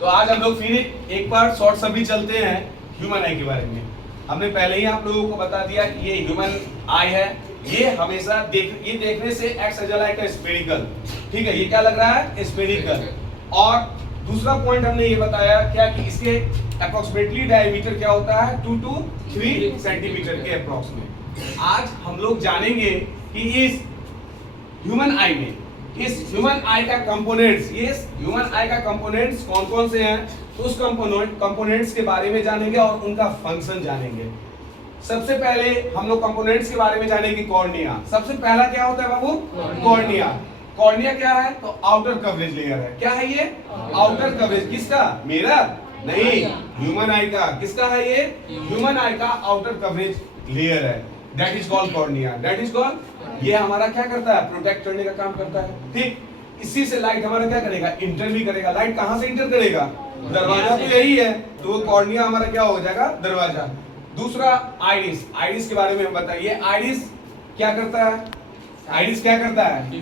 तो आज हम लोग फिर एक बार शॉर्ट सभी चलते हैं ह्यूमन आई के बारे में। हमने पहले ही आप लोगों को बता दिया कि ये ह्यूमन आई है, ये हमेशा ये देखने से एक्स लाइक स्फेरिकल, ठीक है, ये क्या लग रहा है, स्फेरिकल। और दूसरा पॉइंट हमने ये बताया क्या कि इसके अप्रोक्सीमेटली डायमीटर क्या होता है, 2 to 3 सेंटीमीटर के अप्रोक्सीमेट। आज हम लोग जानेंगे कि इस ह्यूमन आई में, इस ह्यूमन आई का कंपोनेंट्स, ये ह्यूमन आई का कंपोनेंट्स कौन कौन से हैं, तो उस कंपोनेंट्स के बारे में जानेंगे और उनका फंक्शन जानेंगे। सबसे पहले हम लोग कंपोनेंट्स के बारे में जानेंगे कॉर्निया। सबसे पहला क्या होता है बाबू, कॉर्निया। कॉर्निया क्या है, तो आउटर कवरेज लेयर है। क्या है ये, आउटर कवरेज। किसका, मेरा नहीं, ह्यूमन आई का। किसका है ये, ह्यूमन आई का आउटर कवरेज लेयर है, that is called cornea. That is called, ये हमारा क्या करता है, प्रोटेक्ट करने का काम करता है। ठीक, इसी से लाइट हमारा क्या करेगा, इंटर भी करेगा। लाइट कहां से इंटर करेगा, दरवाजा तो यही है, तो वो कॉर्निया हमारा क्या हो जाएगा, दरवाजा। दूसरा आइरिस, आइरिस के बारे में हम बताइए। आइरिस क्या करता है, आइरिस क्या करता है,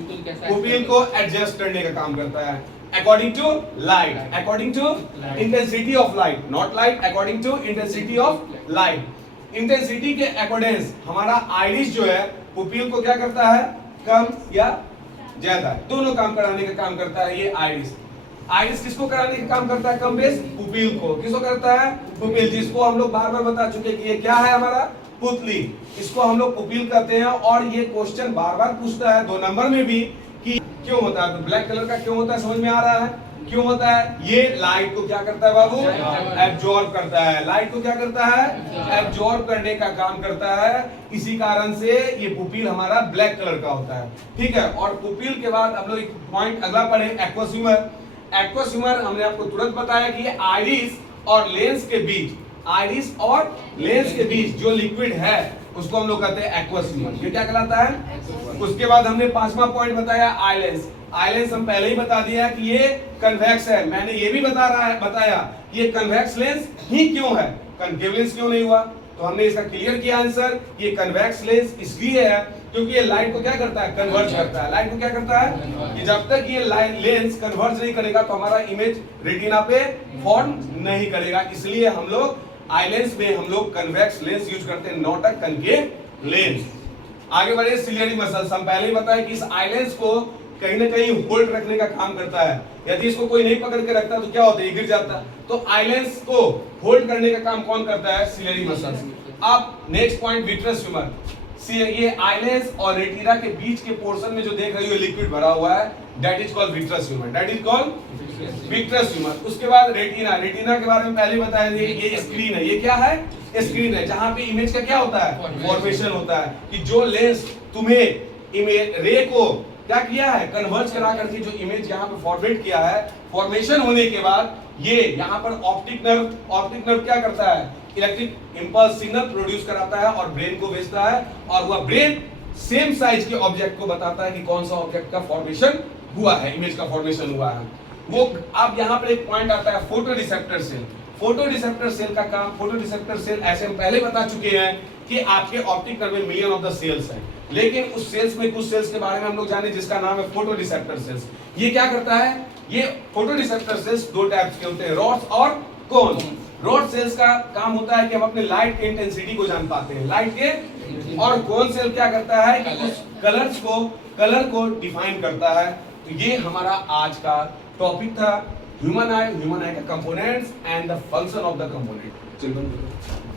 पुपिल को एडजस्ट करने का काम करता है according to light, according to intensity of light, not light, according to intensity of light. Intensity के अकॉर्डिंग हमारा आइरिस जो है पुपिल को क्या करता है, कम या ज्यादा, दोनों काम कराने का काम करता है ये आइरिस। आइरिस किसको कराने का काम करता है, कम बेस पुपिल को। किसको करता है, पुपिल, जिसको हम लोग बार बार बता चुके कि ये क्या है हमारा, पुतली। इसको हम लोग पुपिल कहते हैं। और ये क्वेश्चन बार बार पूछता है 2 नंबर में भी कि क्यों होता है, तो ब्लैक कलर का क्यों होता है, समझ में आ रहा है क्यों होता है। ये लाइट को क्या करता है बाबू, एब्जॉर्ब करता है। लाइट को क्या करता है, एब्जॉर्ब करने का काम करता है। इसी कारण से ये पुपिल हमारा ब्लैक कलर का होता है, ठीक है। और पुपिल के बाद हम लोग एक पॉइंट अगला पढ़े, एक्वस ह्यूमर। एक्वस ह्यूमर हमने आपको तुरंत बताया कि ये आइरिस और लेंस के बीच, आइरिस और लेंस के बीच जो लिक्विड है उसको हम लोग कहते हैं एक्वस ह्यूमर। ये क्या कहलाता है। उसके बाद हमने 5वां पॉइंट बताया आइलेंस। आइलेंस हम पहले ही बता दिया कि ये कन्वेक्स है। मैंने ये भी बताया ये कन्वेक्स लेंस ही क्यों है, कनकेव लेंस क्यों नहीं हुआ। तो हमने इसका क्लियर किया आंसर, ये कन्वेक्स लेंस इसलिए है क्योंकि ये लाइट को क्या करता है, कन्वर्ज करता है। लाइट को क्या करता है, कि जब तक ये लेंस कन्वर्ज नहीं करेगा तो हमारा इमेज रेटिना पे फॉर्म नहीं करेगा। इसलिए हम लोग आइलेंस में हम लोग कन्वेक्स लेंस यूज करते हैं, नॉट अ कनकेव लेंस। आगे बढ़े, सिलियरी मसल्स। हम पहले ही बताए कि इस आइलेंस को कहीं ना कहीं होल्ड रखने का काम करता है। यदि इसको कोई नहीं पकड़ के रखता तो क्या होता है, गिर जाता। तो आइलेंस को होल्ड करने का काम कौन करता है, सिलियरी मसल्स। अब नेक्स्ट पॉइंट, विट्रस ह्यूमर। ये आइलेंस और रेटिना के बीच के पोर्शन में जो देख रही हो लिक्विड भरा हुआ है, that is called vitreous humour, that is called vitreous humour. उसके बाद रेटिना। रेटिना के बारे में पहले बताया, ये स्क्रीन है। ये क्या है, स्क्रीन है, जहां पे इमेज का क्या होता है, फॉर्मेशन होता है। कि जो लेंस तुम्हें इमेज रे को क्या किया है, कन्वर्ज करा करके जो इमेज यहाँ पे फॉर्मेट किया है, फॉर्मेशन होने के बाद ये यहाँ पर ऑप्टिक नर्व क्या करता है, इलेक्ट्रिक इंपल्स सिग्नल प्रोड्यूस कराता है और ब्रेन को भेजता है। और वह ब्रेन सेम साइज के ऑब्जेक्ट को बताता है कि कौन सा ऑब्जेक्ट का फॉर्मेशन हुआ है, इमेज का फॉर्मेशन हुआ है वो। अब यहाँ पर एक पॉइंट आता है, photoreceptor cell. Photoreceptor cell का काम, फोटो रिसेप्टर सेल ऐसे हम पहले बता चुके हैं कि आपके ऑप्टिक नर्व में मिलियन ऑफ द सेल्स हैं, लेकिन उस सेल्स में कुछ सेल्स के बारे में हम लोग जाने जिसका नाम है फोटो रिसेप्टर सेल्स। ये क्या करता है, ये फोटो रिसेप्टर सेल्स 2 टाइप्स के होते हैं, रॉड्स और कोन। रॉड सेल्स का काम होता है कि हम अपने लाइट के इंटेंसिटी को जान पाते हैं, लाइट के। और कोन सेल क्या करता है कि उस कलर को डिफाइन करता है। तो ये हमारा आज का टॉपिक था, ह्यूमन आई का components and the function of the component.